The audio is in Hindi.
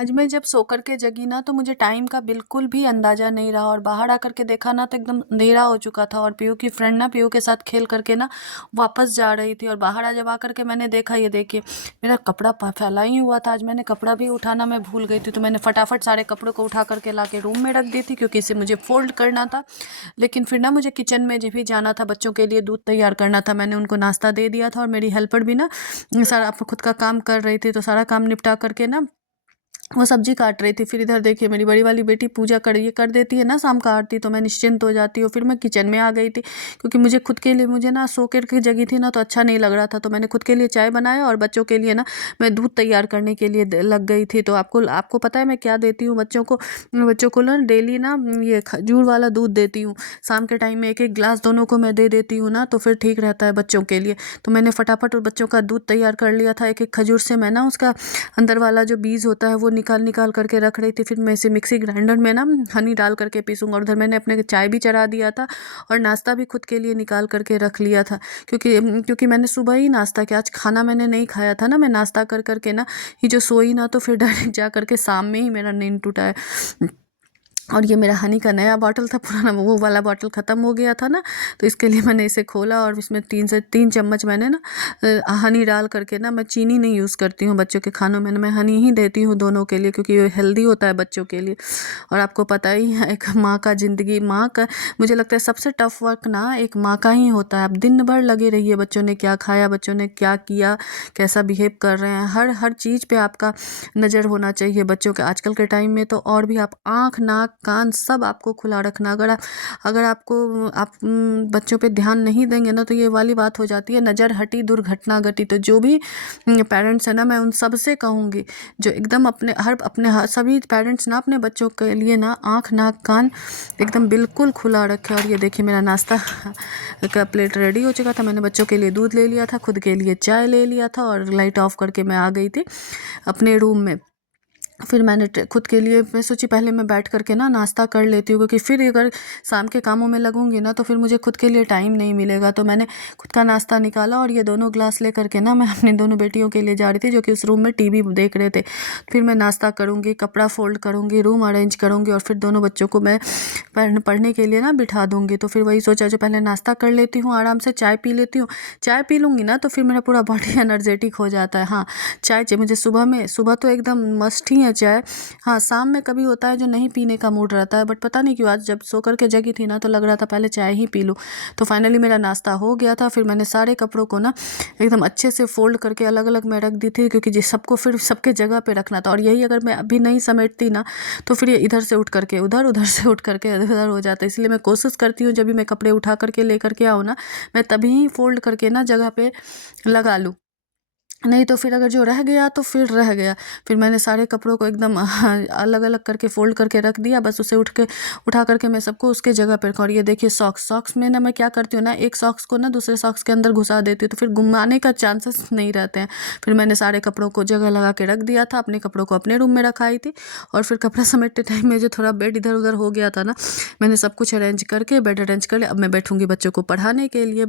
आज मैं जब सो कर के जगी ना तो मुझे टाइम का बिल्कुल भी अंदाज़ा नहीं रहा और बाहर आकर के देखा ना तो एकदम अंधेरा हो चुका था और पीयू की फ्रेंड ना पीयू के साथ खेल करके ना वापस जा रही थी और बाहर जब आकर के मैंने देखा, ये देखिए मेरा कपड़ा फैला ही हुआ था। आज मैंने कपड़ा भी उठाना मैं भूल गई थी, तो मैंने फटाफट सारे कपड़ों को उठा करके ला के रूम में रख दी थी क्योंकि इसे मुझे फोल्ड करना था। लेकिन फिर ना मुझे किचन में जब भी जाना था, बच्चों के लिए दूध तैयार करना था, मैंने उनको नाश्ता दे दिया था और मेरी हेल्पर भी ना सारा खुद का काम कर रही थी, तो सारा काम निपटा करके ना वो सब्जी काट रही थी। फिर इधर देखिए मेरी बड़ी वाली बेटी पूजा कर देती है ना शाम का आरती, तो मैं निश्चिंत हो जाती हूँ। फिर मैं किचन में आ गई थी क्योंकि मुझे खुद के लिए, मुझे ना सो कर के जगी थी ना तो अच्छा नहीं लग रहा था, तो मैंने खुद के लिए चाय बनाया और बच्चों के लिए ना मैं दूध तैयार करने के लिए लग गई थी। तो आपको आपको पता है मैं क्या देती हूँ बच्चों को ना डेली ना ये खजूर वाला दूध देती हूँ। शाम के टाइम में एक एक गिलास दोनों को मैं दे देती हूँ ना, तो फिर ठीक रहता है बच्चों के लिए। तो मैंने फटाफट बच्चों का दूध तैयार कर लिया था। एक एक खजूर से मैं ना उसका अंदर वाला जो बीज होता है वो निकाल निकाल करके रख रही थी। फिर मैं इसे मिक्सी ग्राइंडर में ना हनी डाल करके पीसूँगा। और उधर मैंने अपने चाय भी चढ़ा दिया था और नाश्ता भी खुद के लिए निकाल करके रख लिया था क्योंकि मैंने सुबह ही नाश्ता किया, आज खाना मैंने नहीं खाया था ना। मैं नाश्ता कर करके ना ये जो सोई ना, तो फिर डायरेक्ट जा करके शाम में ही मेरा नींद टूटा है। और ये मेरा हनी का नया बॉटल था, पुराना वो वाला बॉटल ख़त्म हो गया था ना, तो इसके लिए मैंने इसे खोला और इसमें 3 चम्मच मैंने ना हनी डाल करके ना, मैं चीनी नहीं यूज़ करती हूँ बच्चों के खानों में, मैं हनी ही देती हूँ दोनों के लिए क्योंकि ये हेल्दी होता है बच्चों के लिए। और आपको पता ही है एक माँ का ज़िंदगी, माँ का मुझे लगता है सबसे टफ वर्क ना एक माँ का ही होता है। आप दिन भर लगे रहिए, बच्चों ने क्या खाया, बच्चों ने क्या किया, कैसा बिहेव कर रहे हैं, हर हर चीज़ पे आपका नज़र होना चाहिए बच्चों के। आजकल के टाइम में तो और भी आप आँख नाक कान सब आपको खुला रखना। अगर आपको बच्चों पे ध्यान नहीं देंगे ना, तो ये वाली बात हो जाती है, नज़र हटी दुर्घटना घटी। तो जो भी पेरेंट्स है ना, मैं उन सब से कहूँगी जो एकदम सभी पेरेंट्स ना अपने बच्चों के लिए ना आँख नाक कान एकदम बिल्कुल खुला रखे। और ये देखिए मेरा नाश्ता का प्लेट रेडी हो चुका था। मैंने बच्चों के लिए दूध ले लिया था, खुद के लिए चाय ले लिया था और लाइट ऑफ करके मैं आ गई थी अपने रूम में। फिर मैंने खुद के लिए मैं सोची पहले मैं बैठ करके ना नाश्ता कर लेती हूँ, क्योंकि फिर अगर शाम के कामों में लगूंगी ना तो फिर मुझे खुद के लिए टाइम नहीं मिलेगा। तो मैंने खुद का नाश्ता निकाला और ये दोनों ग्लास ले करके ना मैं अपनी दोनों बेटियों के लिए जा रही थी जो कि उस रूम में टीवी देख रहे थे। फिर मैं नाश्ता करूँगी, कपड़ा फोल्ड करूँगी, रूम अरेंज करूँगी और फिर दोनों बच्चों को मैं पढ़ने के लिए ना बिठा दूँगी। तो फिर वही सोचा जो पहले नाश्ता कर लेती हूँ, आराम से चाय पी लेती हूँ। चाय पी लूँगी ना तो फिर मेरा पूरा बॉडी एनर्जेटिक हो जाता है। हाँ, चाय चाहिए मुझे सुबह तो एकदम मस्ट ही है चाय। हाँ, शाम में कभी होता है जो नहीं पीने का मूड रहता है, बट पता नहीं क्यों आज जब सो कर के जगी थी ना तो लग रहा था पहले चाय ही पी लूँ। तो फाइनली मेरा नाश्ता हो गया था। फिर मैंने सारे कपड़ों को ना एकदम अच्छे से फोल्ड करके अलग अलग मैं रख दी थी, क्योंकि सबको फिर सबके जगह पे रखना था। और यही अगर मैं अभी नहीं समेटती ना तो फिर ये इधर से उठ करके उधर, उधर से उठ करके इधर हो जाता है। इसलिए मैं कोशिश करती हूँ जब भी मैं कपड़े उठा करके ले करके आऊँ ना, मैं तभी ही फोल्ड करके ना जगह पे लगा लूँ, नहीं तो फिर अगर जो रह गया तो फिर रह गया। फिर मैंने सारे कपड़ों को एकदम अलग अलग करके फोल्ड करके रख दिया, बस उसे उठा करके मैं सबको उसके जगह पर रखूँ। और ये देखिए सॉक्स में ना मैं क्या करती हूँ ना, एक सॉक्स को ना दूसरे सॉक्स के अंदर घुसा देती हूँ, तो फिर गुमाने का चांसेस नहीं रहते हैं। फिर मैंने सारे कपड़ों को जगह लगा के रख दिया था, अपने कपड़ों को अपने रूम में रखाई थी। और फिर कपड़ा समेटते टाइम में जो थोड़ा बेड इधर उधर हो गया था ना, मैंने सब कुछ अरेंज करके बेड अरेंज कर लिया। अब मैं बैठूंगी बच्चों को पढ़ाने के लिए।